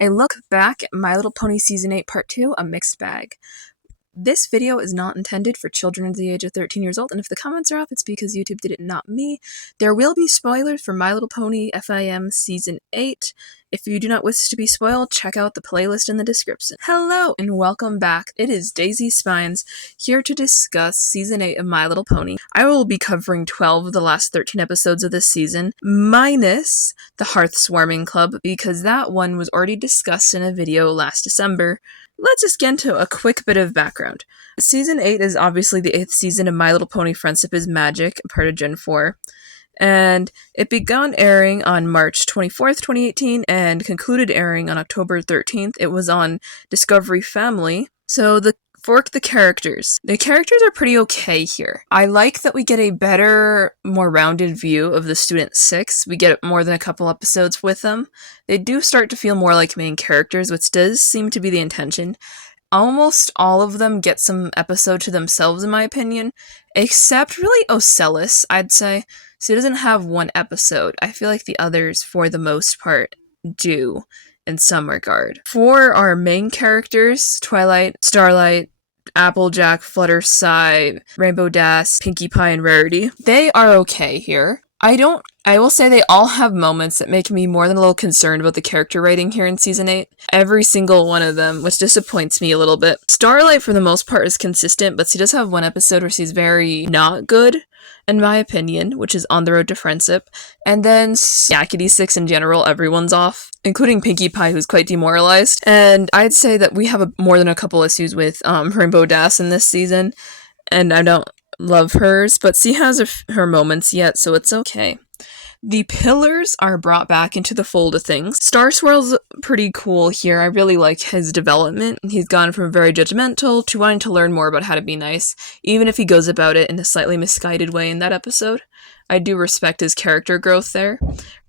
A look back at My Little Pony Season 8 Part 2, A Mixed Bag. This video is not intended for children under the age of 13 years old, and if the comments are off, it's because YouTube did it, not me. There will be spoilers for My Little Pony FIM Season 8. If you do not wish to be spoiled, check out the playlist in the description. Hello, and welcome back. It is Daisy Spines, here to discuss Season 8 of My Little Pony. I will be covering 12 of the last 13 episodes of this season, minus the Hearth Swarming Club, because that one was already discussed in a video last December. Let's just get into a quick bit of background. Season 8 is obviously the 8th season of My Little Pony Friendship is Magic, part of Gen 4. And it began airing on March 24th, 2018, and concluded airing on October 13th. It was on Discovery Family. So the characters. The characters are pretty okay here. I like that we get a better, more rounded view of the Student 6. We get more than a couple episodes with them. They do start to feel more like main characters, which does seem to be the intention. Almost all of them get some episode to themselves, in my opinion, except really Ocellus, I'd say. So he doesn't have one episode. I feel like the others, for the most part, do in some regard. For our main characters, Twilight, Starlight, Applejack, Fluttershy, Rainbow Dash, Pinkie Pie, and Rarity, they are okay here. I will say they all have moments that make me more than a little concerned about the character writing here in Season 8. Every single one of them, which disappoints me a little bit. Starlight, for the most part, is consistent, but she does have one episode where she's very not good, in my opinion, which is On the Road to Friendship. And then Yakety 6 in general, everyone's off, including Pinkie Pie, who's quite demoralized. And I'd say that we have more than a couple issues with Rainbow Dash in this season, and I don't love hers, but she has her moments yet, so it's okay. The pillars are brought back into the fold of things. Star Swirl's pretty cool here. I really like his development. He's gone from very judgmental to wanting to learn more about how to be nice, even if he goes about it in a slightly misguided way in that episode. I do respect his character growth there.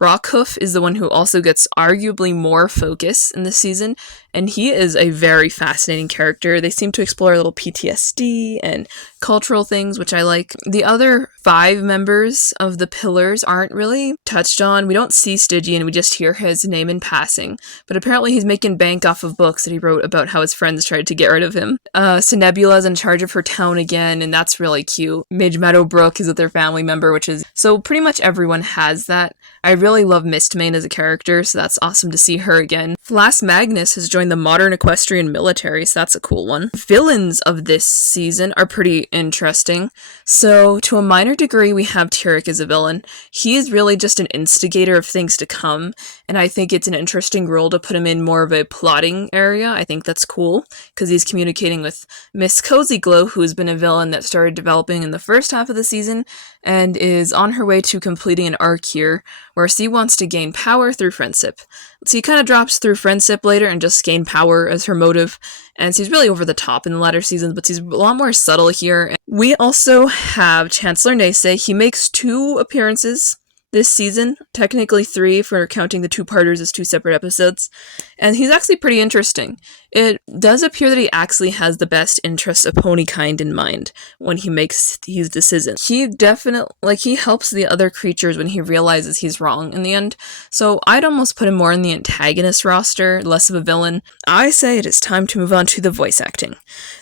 Rockhoof is the one who also gets arguably more focus in this season, and he is a very fascinating character. They seem to explore a little PTSD and cultural things, which I like. The other 5 members of the pillars aren't really touched on. We don't see Stygian, we just hear his name in passing, but apparently he's making bank off of books that he wrote about how his friends tried to get rid of him. So Nebula's in charge of her town again, and that's really cute. Midge Meadowbrook is with their family member, which is... So pretty much everyone has that. I really love Mistmane as a character, so that's awesome to see her again. Flask Magnus has joined the Modern Equestrian Military, so that's a cool one. Villains of this season are pretty interesting. So to a minor degree, we have Tyrek as a villain. He is really just an instigator of things to come, and I think it's an interesting role to put him in more of a plotting area. I think that's cool, because he's communicating with Miss Cozyglow, who's been a villain that started developing in the first half of the season, and is on her way to completing an arc here, where she wants to gain power through friendship. She kind of drops through friendship later and just gain power as her motive, and she's really over the top in the latter seasons, but she's a lot more subtle here. We also have Chancellor Nace. He makes 2 appearances this season, technically 3 for counting the 2-parters as 2 separate episodes, and he's actually pretty interesting. It does appear that he actually has the best interests of ponykind in mind when he makes these decisions. He definitely, he helps the other creatures when he realizes he's wrong in the end, so I'd almost put him more in the antagonist roster, less of a villain. I say it is time to move on to the voice acting.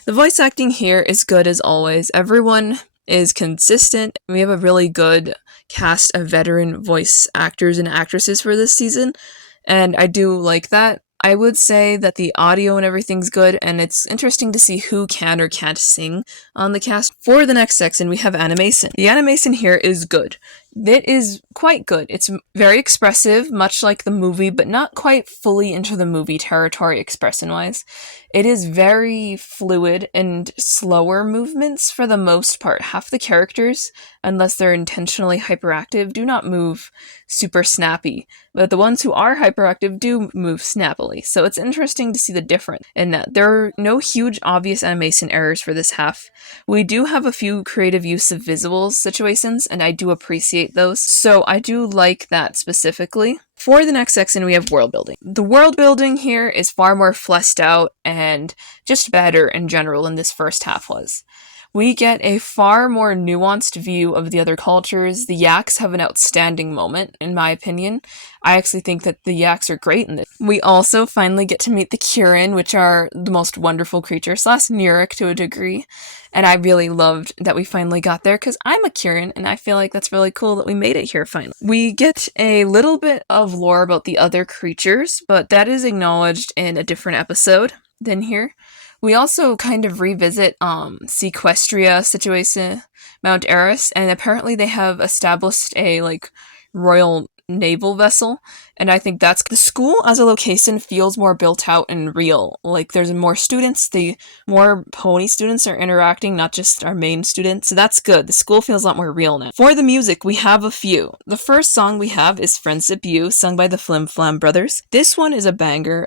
The voice acting here is good as always. Everyone is consistent. We have a really good cast of veteran voice actors and actresses for this season, and I do like that. I would say that the audio and everything's good, and it's interesting to see who can or can't sing on the cast. For the next section, we have animation. The animation here is good. It is quite good. It's very expressive, much like the movie, but not quite fully into the movie territory expression-wise. It is very fluid and slower movements for the most part. Half the characters, unless they're intentionally hyperactive, do not move super snappy, but the ones who are hyperactive do move snappily. So it's interesting to see the difference in that. There are no huge obvious animation errors for this half. We do have a few creative use of visuals situations, and I do appreciate those, so I do like that specifically. For the next section, we have world building. The world building here is far more fleshed out and just better in general than this first half was. we get a far more nuanced view of the other cultures. The Yaks have an outstanding moment, in my opinion. I actually think that the Yaks are great in this. We also finally get to meet the Kirin, which are the most wonderful creatures, / Nurek to a degree. And I really loved that we finally got there because I'm a Kirin, and I feel like that's really cool that we made it here finally. We get a little bit of lore about the other creatures, but that is acknowledged in a different episode than here. We also kind of revisit Sequestria situation, Mount Eris, and apparently they have established a royal naval vessel, and I think that's the school as a location feels more built out and real. Like there's more students, the more pony students are interacting, not just our main students, so that's good. The school feels a lot more real now. For the music, we have a few. The first song we have is Friendship You, sung by the Flim Flam Brothers. This one is a banger.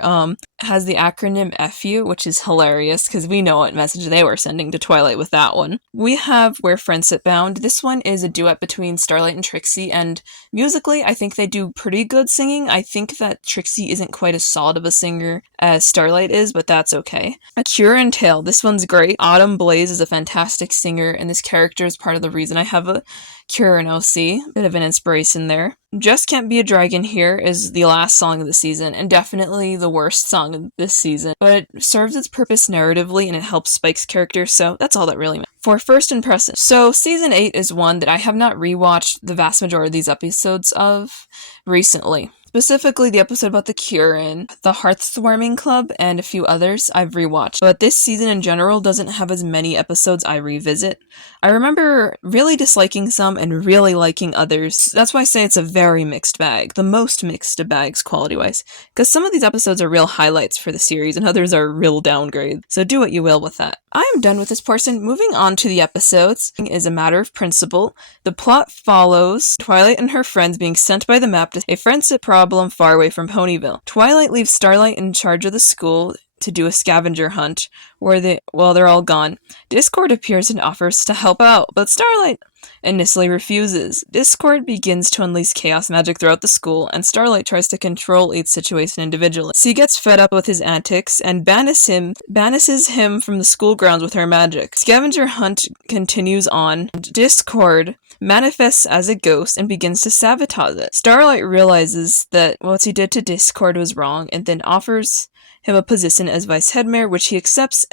Has the acronym FU, which is hilarious because we know what message they were sending to Twilight with that one. We have Where Friendship Bound. This one is a duet between Starlight and Trixie, and musically I think they do pretty good singing. I think that Trixie isn't quite as solid of a singer as Starlight is, but that's okay. A Cure and Tale. This one's great. Autumn Blaze is a fantastic singer, and this character is part of the reason I have a Cure and OC. Bit of an inspiration there. Just Can't Be a Dragon here is the last song of the season, and definitely the worst song of this season, but it serves its purpose narratively and it helps Spike's character, so that's all that really matters. For first impression, so season 8 is one that I have not rewatched the vast majority of these episodes of recently. Specifically, the episode about the Kirin, the Hearth Swarming Club, and a few others I've rewatched. But this season in general doesn't have as many episodes I revisit. I remember really disliking some and really liking others. That's why I say it's a very mixed bag. The most mixed of bags quality-wise. Because some of these episodes are real highlights for the series and others are real downgrades. So do what you will with that. I am done with this portion. Moving on to the episodes is a matter of principle. The plot follows Twilight and her friends being sent by the map to a friendship problem far away from Ponyville. Twilight leaves Starlight in charge of the school to do a scavenger hunt while they're all gone. Discord appears and offers to help out, but Starlight initially refuses. Discord begins to unleash chaos magic throughout the school, and Starlight tries to control each situation individually. She gets fed up with his antics and banishes him from the school grounds with her magic. Scavenger hunt continues on. Discord manifests as a ghost and begins to sabotage it. Starlight realizes that what he did to Discord was wrong and then offers him a position as vice headmare, which he accepts,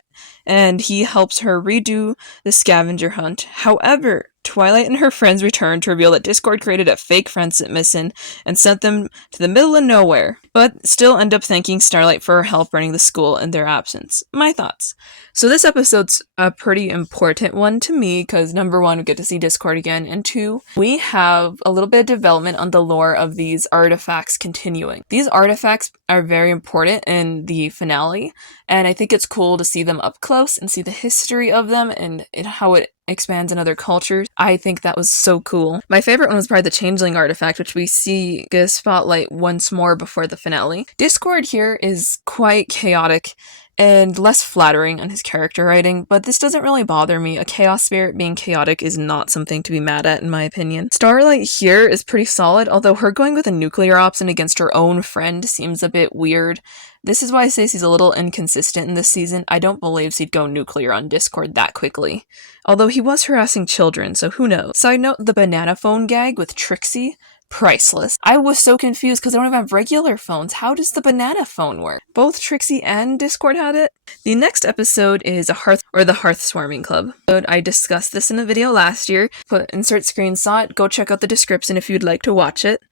and he helps her redo the scavenger hunt. However, Twilight and her friends return to reveal that Discord created a fake friendship mission and sent them to the middle of nowhere, but still end up thanking Starlight for her help running the school in their absence. My thoughts. So this episode's a pretty important one to me because number one, we get to see Discord again, and two, we have a little bit of development on the lore of these artifacts continuing. These artifacts are very important in the finale, and I think it's cool to see them up close and see the history of them and how it expands in other cultures. I think that was so cool. My favorite one was probably the Changeling artifact, which we see get a spotlight once more before the finale. Discord here is quite chaotic and less flattering on his character writing, but this doesn't really bother me. A chaos spirit being chaotic is not something to be mad at, in my opinion. Starlight here is pretty solid, although her going with a nuclear option against her own friend seems a bit weird. This is why I say she's a little inconsistent in this season. I don't believe she'd go nuclear on Discord that quickly. Although he was harassing children, so who knows. Side note, the banana phone gag with Trixie, priceless. I was so confused because I don't even have regular phones. How does the banana phone work? Both Trixie and Discord had it. The next episode is the Hearth Swarming Club. I discussed this in a video last year. Insert screenshot. Go check out the description if you'd like to watch it.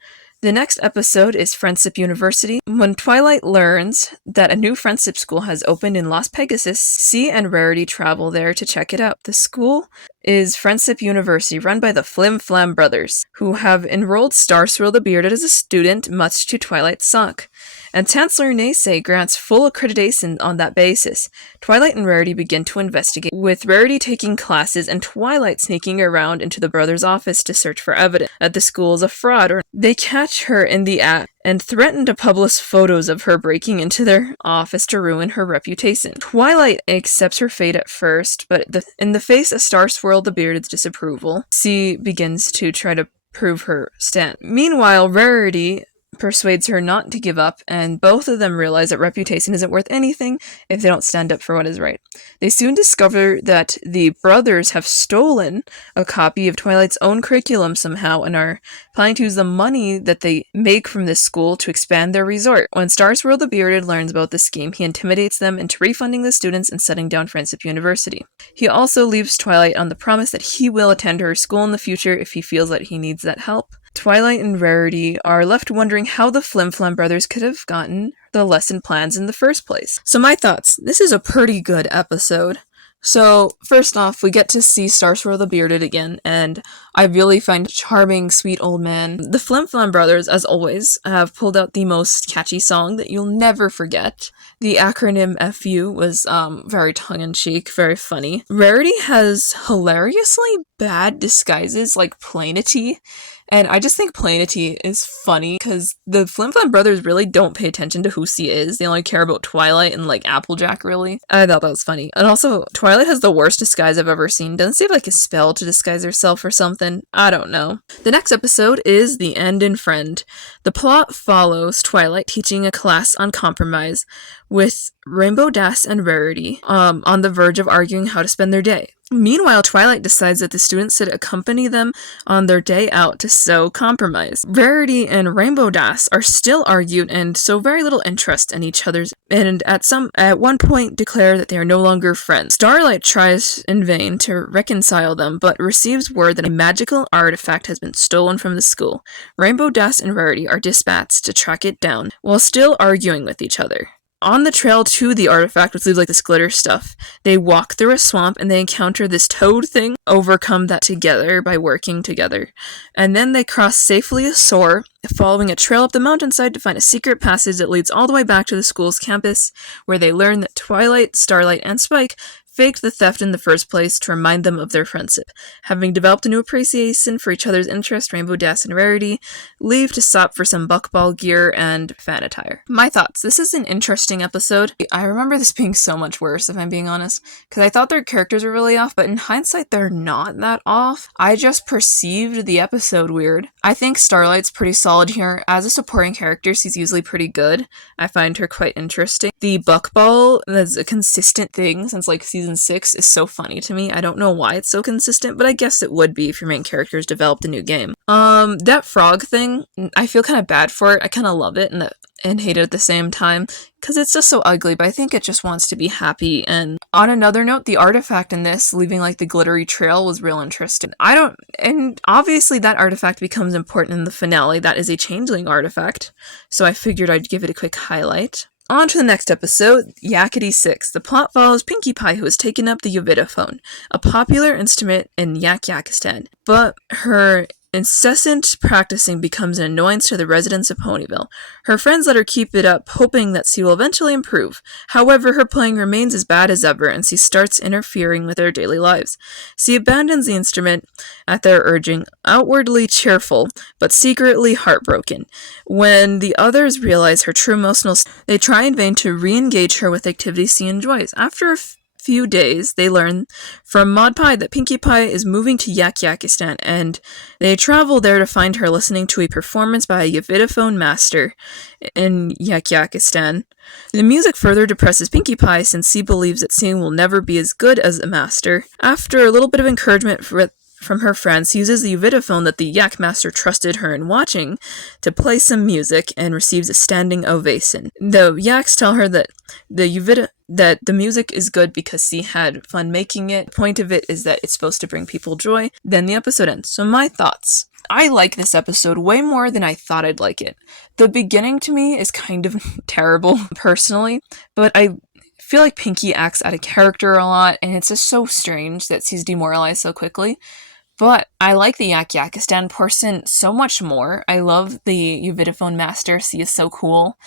The next episode is Friendship University. When Twilight learns that a new friendship school has opened in Las Pegasus, she and Rarity travel there to check it out. The school is Friendship University, run by the Flim Flam Brothers, who have enrolled Starswirl the Bearded as a student, much to Twilight's shock. And Chancellor Naysay grants full accreditation on that basis. Twilight and Rarity begin to investigate, with Rarity taking classes and Twilight sneaking around into the brothers' office to search for evidence that the school is a fraud. They catch her in the act and threaten to publish photos of her breaking into their office to ruin her reputation. Twilight accepts her fate at first, but in the face of Starswirl the Bearded's disapproval, she begins to try to prove her stand. Meanwhile, Rarity persuades her not to give up, and both of them realize that reputation isn't worth anything if they don't stand up for what is right. They soon discover that the brothers have stolen a copy of Twilight's own curriculum somehow and are planning to use the money that they make from this school to expand their resort. When Starswirl the Bearded learns about this scheme, he intimidates them into refunding the students and setting down Friendship University. He also leaves Twilight on the promise that he will attend her school in the future if he feels that he needs that help. Twilight and Rarity are left wondering how the Flim Flam brothers could have gotten the lesson plans in the first place. So my thoughts, this is a pretty good episode. So, first off, we get to see Starswirl the Bearded again, and I really find a charming, sweet old man. The Flim Flam brothers, as always, have pulled out the most catchy song that you'll never forget. The acronym FU was very tongue-in-cheek, very funny. Rarity has hilariously bad disguises like Plainity, and I just think Plainity is funny because the Flim Flam brothers really don't pay attention to who she is. They only care about Twilight and like Applejack, really. I thought that was funny. And also, Twilight has the worst disguise I've ever seen. Doesn't she have like a spell to disguise herself or something? I don't know. The next episode is The End in Friend. The plot follows Twilight teaching a class on compromise with Rainbow Dash and Rarity on the verge of arguing how to spend their day. Meanwhile, Twilight decides that the students should accompany them on their day out to sow compromise. Rarity and Rainbow Dash are still argued and show very little interest in each other's, and at one point declare that they are no longer friends. Starlight tries in vain to reconcile them, but receives word that a magical artifact has been stolen from the school. Rainbow Dash and Rarity are dispatched to track it down, while still arguing with each other. On the trail to the artifact, which leaves like this glitter stuff, they walk through a swamp and they encounter this toad thing, overcome that together by working together. And then they cross safely ashore, following a trail up the mountainside to find a secret passage that leads all the way back to the school's campus, where they learn that Twilight, Starlight, and Spike faked the theft in the first place to remind them of their friendship. Having developed a new appreciation for each other's interest, Rainbow Dash and Rarity leave to shop for some buckball gear and fan attire. My thoughts. This is an interesting episode. I remember this being so much worse, if I'm being honest, because I thought their characters were really off, but in hindsight, they're not that off. I just perceived the episode weird. I think Starlight's pretty solid here. As a supporting character, she's usually pretty good. I find her quite interesting. The buckball, that's a consistent thing since like season 6, is so funny to me. I don't know why it's so consistent, but I guess it would be if your main characters developed a new game. That frog thing, I feel kind of bad for it. I kind of love it and hate it at the same time, because it's just so ugly, but I think it just wants to be happy. And on another note, the artifact in this, leaving like the glittery trail, was real interesting. And obviously that artifact becomes important in the finale. That is a changeling artifact, so I figured I'd give it a quick highlight. On to the next episode, Yakety 6. The plot follows Pinkie Pie, who has taken up the Uvitophone, a popular instrument in Yakistan, but her incessant practicing becomes an annoyance to the residents of Ponyville. Her friends let her keep it up, hoping that she will eventually improve. However, her playing remains as bad as ever, and she starts interfering with their daily lives. She abandons the instrument at their urging, outwardly cheerful, but secretly heartbroken. When the others realize her true emotional state, they try in vain to re-engage her with activities she enjoys. After a few days, they learn from Maud Pie that Pinkie Pie is moving to Yakistan, and they travel there to find her listening to a performance by a Uvitophone master in Yakistan. The music further depresses Pinkie Pie since she believes that she will never be as good as a master. After a little bit of encouragement from her friends, she uses the Uvitophone that the Yak Master trusted her in watching to play some music and receives a standing ovation. The Yaks tell her that the music is good because she had fun making it. The point of it is that it's supposed to bring people joy. Then the episode ends. So my thoughts. I like this episode way more than I thought I'd like it. The beginning to me is kind of terrible, personally, but I feel like Pinkie acts out of character a lot, and it's just so strange that she's demoralized so quickly. But I like the Yakistan person so much more. I love the Uvitophone master. She is so cool.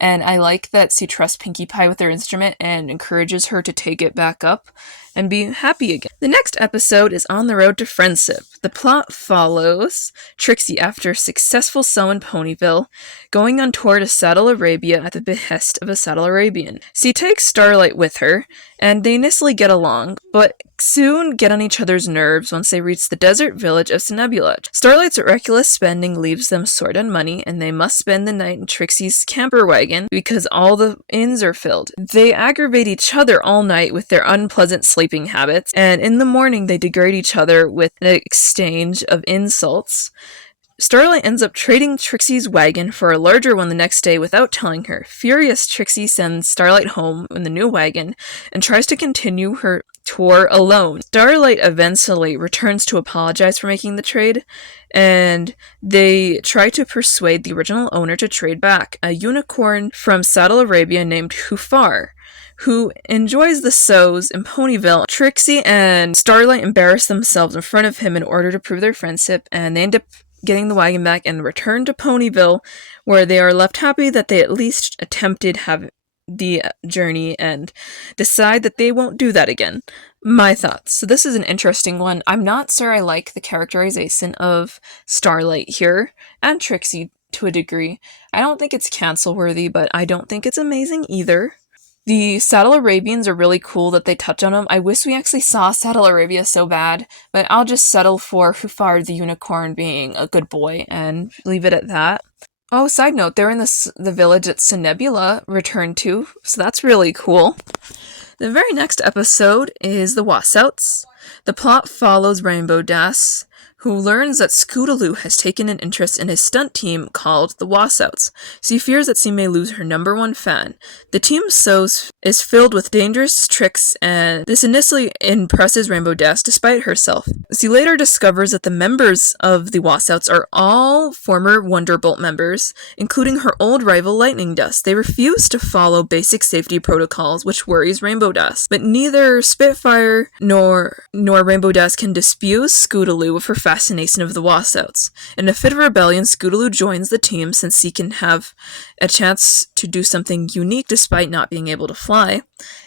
and I like that she trusts Pinkie Pie with her instrument and encourages her to take it back up and be happy again. The next episode is On the Road to Friendship. The plot follows Trixie after a successful show in Ponyville, going on tour to Saddle Arabia at the behest of a Saddle Arabian. She takes Starlight with her, and they initially get along, but soon get on each other's nerves once they reach the desert village of Cinnebula. Starlight's reckless spending leaves them short on money, and they must spend the night in Trixie's camper wagon because all the inns are filled. They aggravate each other all night with their unpleasant sleeping habits, and in the morning they degrade each other with an exchange of insults. Starlight ends up trading Trixie's wagon for a larger one the next day without telling her. Furious, Trixie sends Starlight home in the new wagon and tries to continue her tour alone. Starlight eventually returns to apologize for making the trade, and they try to persuade the original owner to trade back, a unicorn from Saddle Arabia named Hufar, who enjoys the shows in Ponyville. Trixie and Starlight embarrass themselves in front of him in order to prove their friendship, and they end up getting the wagon back and return to Ponyville, where they are left happy that they at least attempted have the journey and decide that they won't do that again. My thoughts. So this is an interesting one. I'm not sure I like the characterization of Starlight here, and Trixie to a degree. I don't think it's cancel worthy, but I don't think it's amazing either. The Saddle Arabians are really cool that they touch on them. I wish we actually saw Saddle Arabia so bad, but I'll just settle for Hufar the unicorn being a good boy and leave it at that. Oh, side note, they're in the village that Cinnebula returned to, so that's really cool. The very next episode is The Wasouts. The plot follows Rainbow Dash, who learns that Scootaloo has taken an interest in his stunt team called the Wasouts. She fears that she may lose her number one fan. The team's show is filled with dangerous tricks, and this initially impresses Rainbow Dash despite herself. She later discovers that the members of the Wasouts are all former Wonderbolt members, including her old rival Lightning Dust. They refuse to follow basic safety protocols, which worries Rainbow Dash. But neither Spitfire nor Rainbow Dash can dispute Scootaloo with her fascination of the Wasouts. In a fit of rebellion, Scootaloo joins the team since he can have a chance to do something unique despite not being able to fly,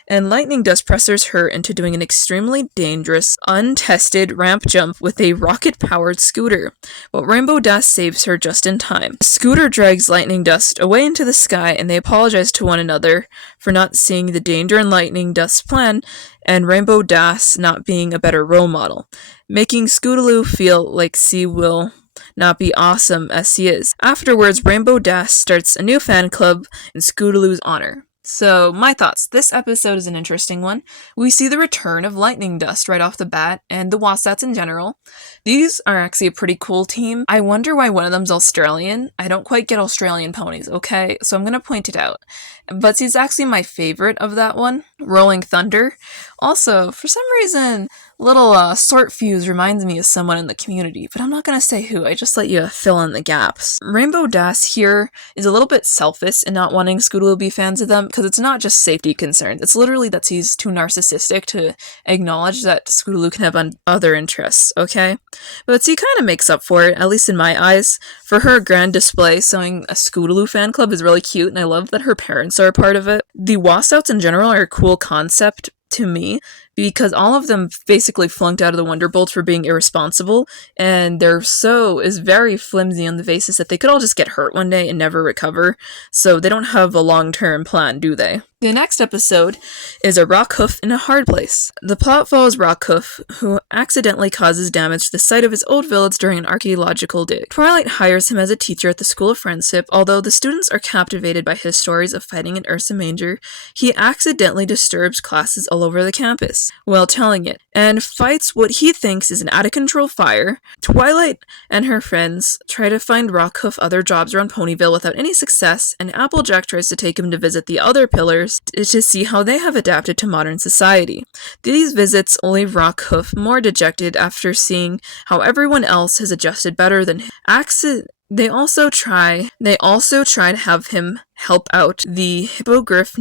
and Lightning Dust presses her into doing an extremely dangerous, untested ramp jump with a rocket-powered scooter, but Rainbow Dash saves her just in time. The scooter drags Lightning Dust away into the sky, and they apologize to one another for not seeing the danger in Lightning Dust's plan, and Rainbow Dash not being a better role model, making Scootaloo feel like she will not be awesome as she is. Afterwards, Rainbow Dash starts a new fan club in Scootaloo's honor. So, my thoughts. This episode is an interesting one. We see the return of Lightning Dust right off the bat, and the Wasouts in general. These are actually a pretty cool team. I wonder why one of them's Australian. I don't quite get Australian ponies, okay? So I'm gonna point it out. But she's actually my favorite of that one, Rolling Thunder. Also, for some reason, little Sort Fuse reminds me of someone in the community, but I'm not gonna say who, I just let you fill in the gaps. Rainbow Dash here is a little bit selfish in not wanting Scootaloo to be fans of them, because it's not just safety concerns, it's literally that he's too narcissistic to acknowledge that Scootaloo can have other interests, okay? But she kind of makes up for it, at least in my eyes. For her grand display, showing a Scootaloo fan club is really cute, and I love that her parents are a part of it. The Wasouts in general are a cool concept to me, because all of them basically flunked out of the Wonderbolts for being irresponsible, and their show is very flimsy on the basis that they could all just get hurt one day and never recover, so they don't have a long-term plan, do they? The next episode is A Rockhoof in a Hard Place. The plot follows Rockhoof, who accidentally causes damage to the site of his old village during an archaeological dig. Twilight hires him as a teacher at the School of Friendship. Although the students are captivated by his stories of fighting in Ursa Major, he accidentally disturbs classes all over the campus while telling it, and fights what he thinks is an out-of-control fire. Twilight and her friends try to find Rockhoof other jobs around Ponyville without any success, and Applejack tries to take him to visit the other pillars to see how they have adapted to modern society. These visits leave Rockhoof more dejected after seeing how everyone else has adjusted better than him. They also try to have him help out the Hippogriff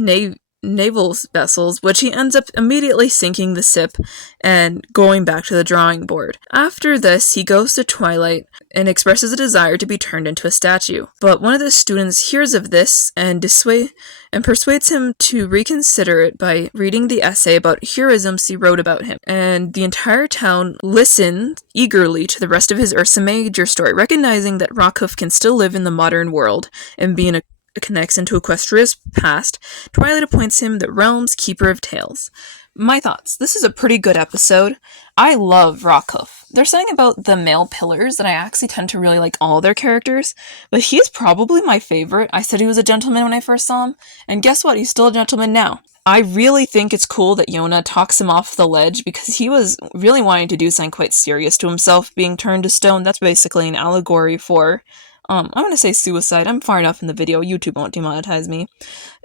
naval vessels, which he ends up immediately sinking the ship and going back to the drawing board. After this, he goes to Twilight and expresses a desire to be turned into a statue. But one of the students hears of this and persuades him to reconsider it by reading the essay about heroisms he wrote about him. And the entire town listened eagerly to the rest of his Ursa Major story, recognizing that Rockhoof can still live in the modern world and be in a connection to Equestria's past. Twilight appoints him the realm's keeper of tales. My thoughts. This is a pretty good episode. I love Rockhoof. There's something about the male pillars that I actually tend to really like all their characters, but he's probably my favorite. I said he was a gentleman when I first saw him, and guess what? He's still a gentleman now. I really think it's cool that Yona talks him off the ledge because he was really wanting to do something quite serious to himself, being turned to stone. That's basically an allegory for I'm going to say suicide. I'm far enough in the video. YouTube won't demonetize me.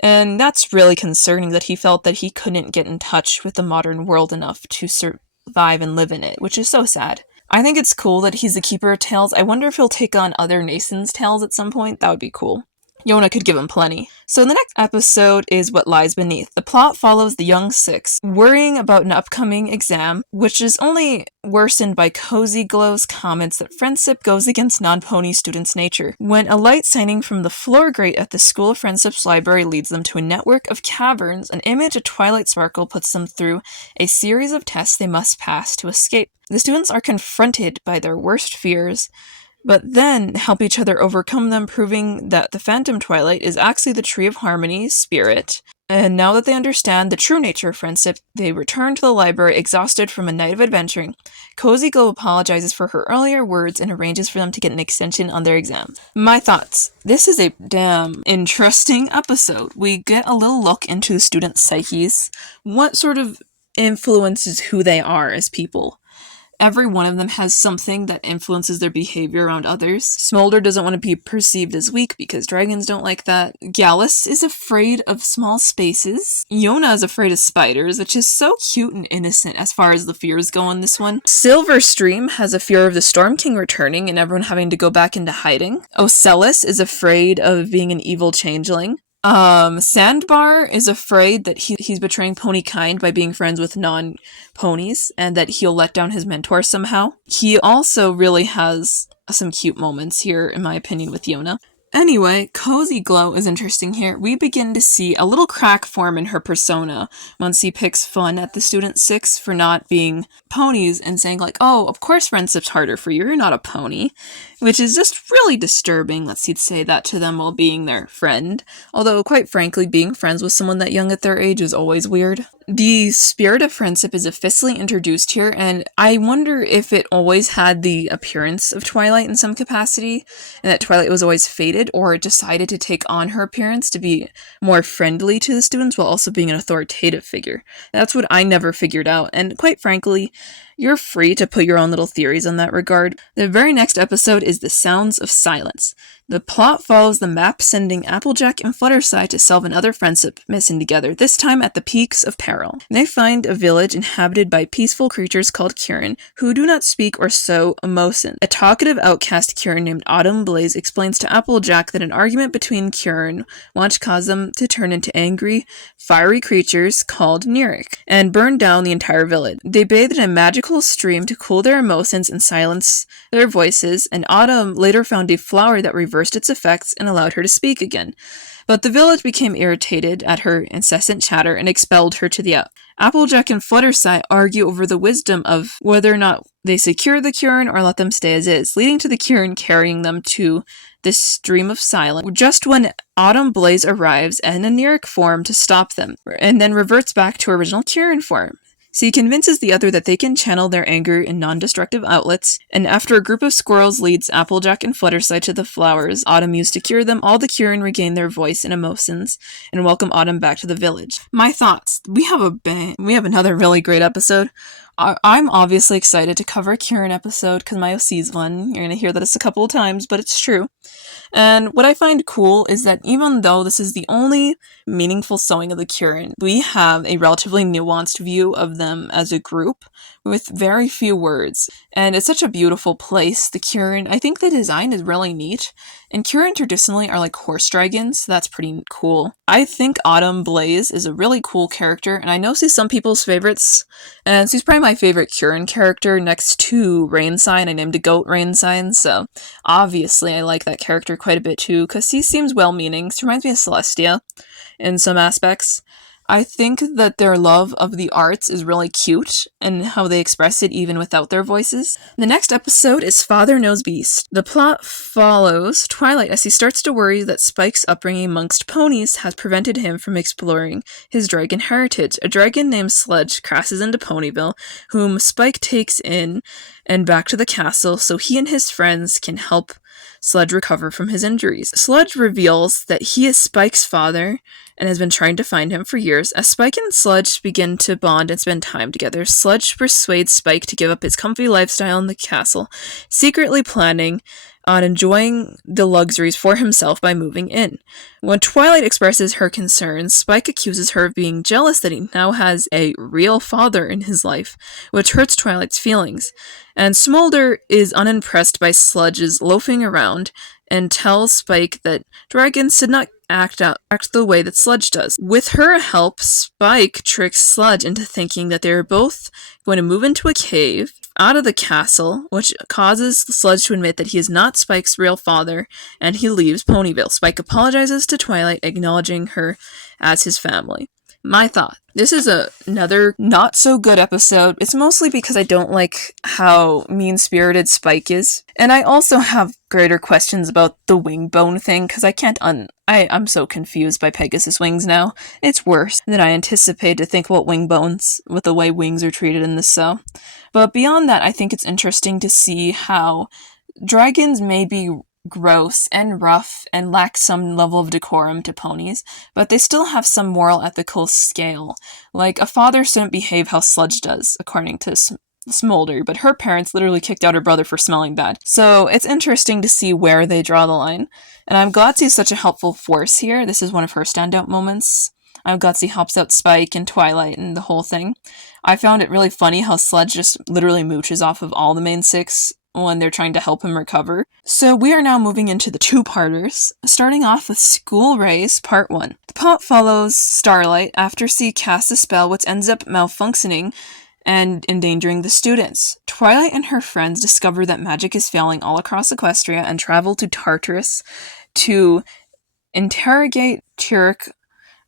And that's really concerning that he felt that he couldn't get in touch with the modern world enough to survive and live in it, which is so sad. I think it's cool that he's the keeper of tales. I wonder if he'll take on other Nason's tales at some point. That would be cool. Yona could give him plenty. So the next episode is What Lies Beneath. The plot follows the young six, worrying about an upcoming exam, which is only worsened by Cozy Glow's comments that friendship goes against non-pony students' nature. When a light shining from the floor grate at the School of Friendship's library leads them to a network of caverns, an image of Twilight Sparkle puts them through a series of tests they must pass to escape. The students are confronted by their worst fears, but then help each other overcome them, proving that the Phantom Twilight is actually the Tree of Harmony's spirit. And now that they understand the true nature of friendship, they return to the library exhausted from a night of adventuring. Cozy Glow apologizes for her earlier words and arranges for them to get an extension on their exam. My thoughts. This is a damn interesting episode. We get a little look into the students' psyches. What sort of influences who they are as people? Every one of them has something that influences their behavior around others. Smolder doesn't want to be perceived as weak because dragons don't like that. Gallus is afraid of small spaces. Yona is afraid of spiders, which is so cute and innocent as far as the fears go in this one. Silverstream has a fear of the Storm King returning and everyone having to go back into hiding. Ocellus is afraid of being an evil changeling. Sandbar is afraid that he's betraying pony kind by being friends with non-ponies and that he'll let down his mentor somehow. He also really has some cute moments here, in my opinion, with Yona. Anyway, Cozy Glow is interesting here. We begin to see a little crack form in her persona once he picks fun at the student six for not being ponies and saying like, oh, of course friendship's harder for you, you're not a pony. Which is just really disturbing that he'd say that to them while being their friend. Although, quite frankly, being friends with someone that young at their age is always weird. The spirit of friendship is officially introduced here, and I wonder if it always had the appearance of Twilight in some capacity, and that Twilight was always fated, or it decided to take on her appearance to be more friendly to the students while also being an authoritative figure. That's what I never figured out, and quite frankly, you're free to put your own little theories on that regard. The very next episode is The Sounds of Silence. The plot follows the map sending Applejack and Fluttershy to solve another friendship mission together, this time at the Peaks of Peril. They find a village inhabited by peaceful creatures called Kieran, who do not speak or show emotion. A talkative outcast Kieran named Autumn Blaze explains to Applejack that an argument between Kieran once caused them to turn into angry, fiery creatures called Nirik, and burn down the entire village. They bathed in a magical stream to cool their emotions and silence their voices, and Autumn later found a flower that reversed its effects and allowed her to speak again. But the village became irritated at her incessant chatter and expelled her to the out. Applejack and Fluttershy argue over the wisdom of whether or not they secure the Kieran or let them stay as is, leading to the Kieran carrying them to this stream of silence, just when Autumn Blaze arrives in a Nirik form to stop them, and then reverts back to original Kieran form. So he convinces the other that they can channel their anger in non-destructive outlets, and after a group of squirrels leads Applejack and Fluttershy to the flowers Autumn used to cure them, all the Kieran regain their voice and emotions, and welcome Autumn back to the village. My thoughts. We have another really great episode. I'm obviously excited to cover a Kieran episode because my OC's one. You're going to hear that it's a couple of times, but it's true. And what I find cool is that even though this is the only meaningful sewing of the Kieran, we have a relatively nuanced view of them as a group with very few words. And it's such a beautiful place, the Kieran. I think the design is really neat. And Kieran traditionally are like horse dragons, so that's pretty cool. I think Autumn Blaze is a really cool character, and I know she's some people's favorites. And she's probably my favorite Kieran character next to Rain Sign. I named a goat Rain Sign, so obviously I like that character quite a bit too, because he seems well-meaning. She reminds me of Celestia in some aspects. I think that their love of the arts is really cute, and how they express it even without their voices. The next episode is Father Knows Beast. The plot follows Twilight as he starts to worry that Spike's upbringing amongst ponies has prevented him from exploring his dragon heritage. A dragon named Sludge crashes into Ponyville, whom Spike takes in and back to the castle so he and his friends can help Sludge recover from his injuries. Sludge reveals that he is Spike's father and has been trying to find him for years. As Spike and Sludge begin to bond and spend time together, Sludge persuades Spike to give up his comfy lifestyle in the castle, secretly planning on enjoying the luxuries for himself by moving in. When Twilight expresses her concerns, Spike accuses her of being jealous that he now has a real father in his life, which hurts Twilight's feelings. And Smolder is unimpressed by Sludge's loafing around and tells Spike that dragons should not act the way that Sludge does. With her help, Spike tricks Sludge into thinking that they are both going to move into a cave out of the castle, which causes Sludge to admit that he is not Spike's real father, and he leaves Ponyville. Spike apologizes to Twilight, acknowledging her as his family. My thought. This is another not so good episode. It's mostly because I don't like how mean-spirited Spike is. And I also have greater questions about the wing bone thing, because I'm so confused by Pegasus wings now. It's worse than I anticipated to think about wing bones with the way wings are treated in this show. But beyond that, I think it's interesting to see how dragons may be gross and rough and lack some level of decorum to ponies, but they still have some moral ethical scale. Like, a father shouldn't behave how Sludge does, according to Smolder, but her parents literally kicked out her brother for smelling bad. So it's interesting to see where they draw the line. And I'm glad she's such a helpful force here. This is one of her standout moments. I'm glad she helps out Spike and Twilight and the whole thing. I found it really funny how Sludge just literally mooches off of all the main six when they're trying to help him recover. So we are now moving into the two-parters, starting off with School Race Part 1. The plot follows Starlight after she casts a spell which ends up malfunctioning and endangering the students. Twilight and her friends discover that magic is failing all across Equestria and travel to Tartarus to interrogate Turek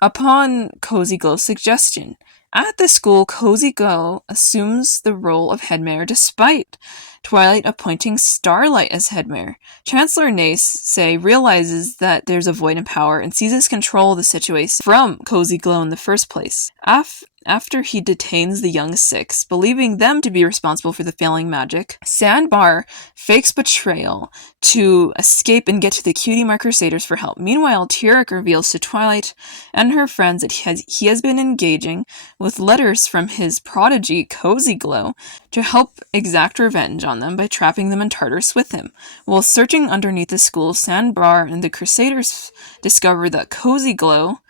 upon Cozy Glow's suggestion. At the school, Cozy Glow assumes the role of headmare despite Twilight appointing Starlight as headmare. Chancellor Nace realizes that there's a void in power and seizes control of the situation from Cozy Glow in the first place. After he detains the young six, believing them to be responsible for the failing magic, Sandbar fakes betrayal to escape and get to the Cutie Mark Crusaders for help. Meanwhile, Turek reveals to Twilight and her friends that he has been engaging with letters from his prodigy, Cozy Glow, to help exact revenge on them by trapping them in Tartarus with him. While searching underneath the school, Sandbar and the Crusaders discover that Cozy Glow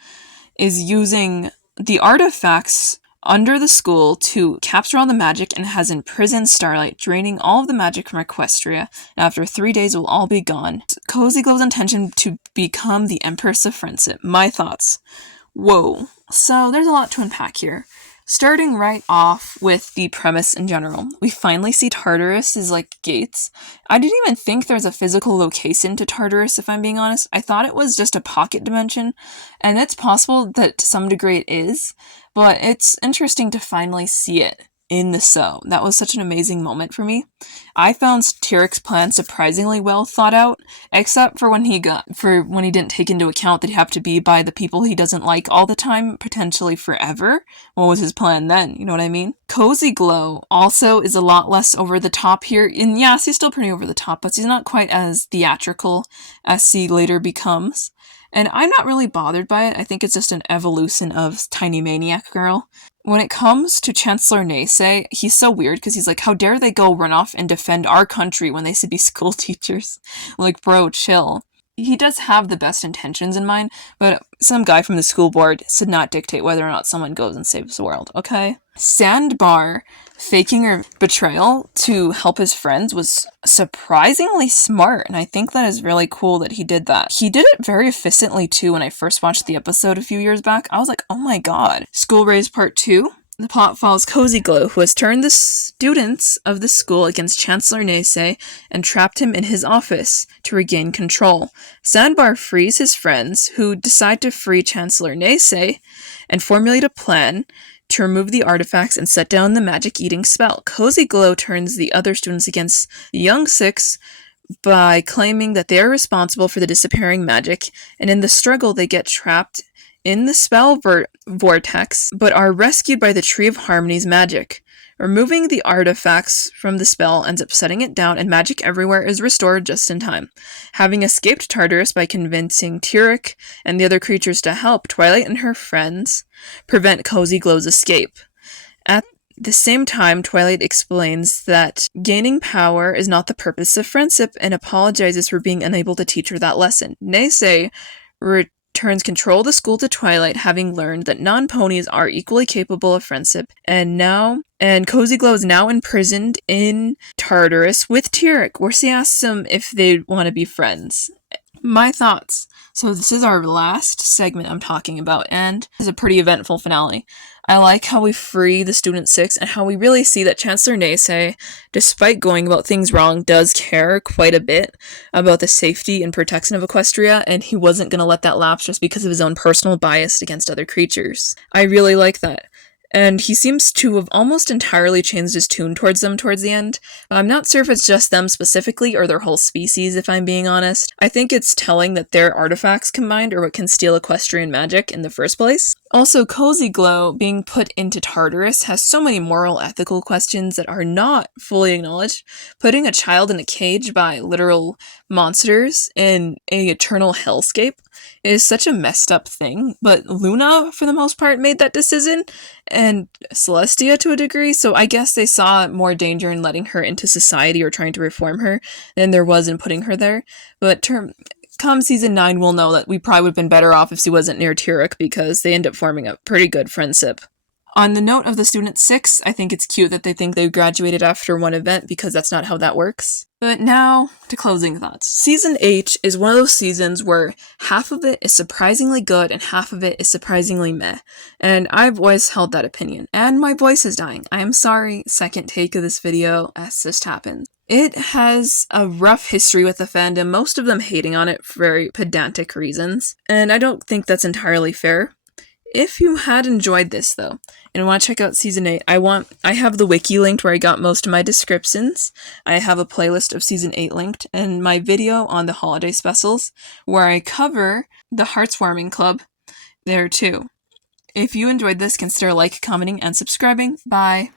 is using the artifacts under the school to capture all the magic and has imprisoned Starlight, draining all of the magic from Equestria. After 3 days, it will all be gone. Cozy Glow's intention to become the Empress of Friendship. My thoughts. Whoa. So there's a lot to unpack here. Starting right off with the premise in general. We finally see Tartarus is like gates. I didn't even think there's a physical location to Tartarus, if I'm being honest. I thought it was just a pocket dimension, and it's possible that to some degree it is, but it's interesting to finally see it in the show. That was such an amazing moment for me. I found Turek's plan surprisingly well thought out, except for when he didn't take into account that he'd have to be by the people he doesn't like all the time, potentially forever. What was his plan then? You know what I mean? Cozy Glow also is a lot less over the top here, and yes, he's still pretty over the top, but he's not quite as theatrical as he later becomes. And I'm not really bothered by it. I think it's just an evolution of Tiny Maniac Girl. When it comes to Chancellor Naysay, he's so weird because he's like, how dare they go run off and defend our country when they should be school teachers? Like, bro, chill. He does have the best intentions in mind, but some guy from the school board should not dictate whether or not someone goes and saves the world, okay? Sandbar faking her betrayal to help his friends was surprisingly smart, and I think that is really cool that he did that. He did it very efficiently too. When I first watched the episode a few years back, I was like, oh my god. School Raise Part 2. The plot follows Cozy Glow, who has turned the students of the school against Chancellor Naysay and trapped him in his office to regain control. Sandbar frees his friends, who decide to free Chancellor Naysay and formulate a plan to remove the artifacts and set down the magic-eating spell. Cozy Glow turns the other students against the Young Six by claiming that they are responsible for the disappearing magic, and in the struggle they get trapped in the spell vortex, but are rescued by the Tree of Harmony's magic. Removing the artifacts from the spell ends up setting it down, and magic everywhere is restored just in time. Having escaped Tartarus by convincing Tyrek and the other creatures to help, Twilight and her friends prevent Cozy Glow's escape. At the same time, Twilight explains that gaining power is not the purpose of friendship and apologizes for being unable to teach her that lesson. Naysay returns control of the school to Twilight, having learned that non-ponies are equally capable of friendship, and Cozy Glow is now imprisoned in Tartarus with Tyrek, where she asks him if they want to be friends. My thoughts. So this is our last segment I'm talking about, and it's a pretty eventful finale. I like how we free the Student Six and how we really see that Chancellor Naysay, despite going about things wrong, does care quite a bit about the safety and protection of Equestria, and he wasn't going to let that lapse just because of his own personal bias against other creatures. I really like that. And he seems to have almost entirely changed his tune towards them towards the end. I'm not sure if it's just them specifically or their whole species, if I'm being honest. I think it's telling that their artifacts combined are what can steal equestrian magic in the first place. Also, Cozy Glow being put into Tartarus has so many moral, ethical questions that are not fully acknowledged. Putting a child in a cage by literal monsters in an eternal hellscape is such a messed up thing, but Luna, for the most part, made that decision, and Celestia to a degree, so I guess they saw more danger in letting her into society or trying to reform her than there was in putting her there. But come season 9, we'll know that we probably would have been better off if she wasn't near Tyrek, because they end up forming a pretty good friendship. On the note of the Student Six, I think it's cute that they think they graduated after one event, because that's not how that works. But now, to closing thoughts. Season 8 is one of those seasons where half of it is surprisingly good and half of it is surprisingly meh. And I've always held that opinion. And my voice is dying. I am sorry, second take of this video, as this happens. It has a rough history with the fandom, most of them hating on it for very pedantic reasons. And I don't think that's entirely fair. If you had enjoyed this, though, and want to check out Season 8, I have the wiki linked where I got most of my descriptions. I have a playlist of Season 8 linked, and my video on the holiday specials, where I cover the Hearthwarming Club there too. If you enjoyed this, consider liking, commenting, and subscribing. Bye!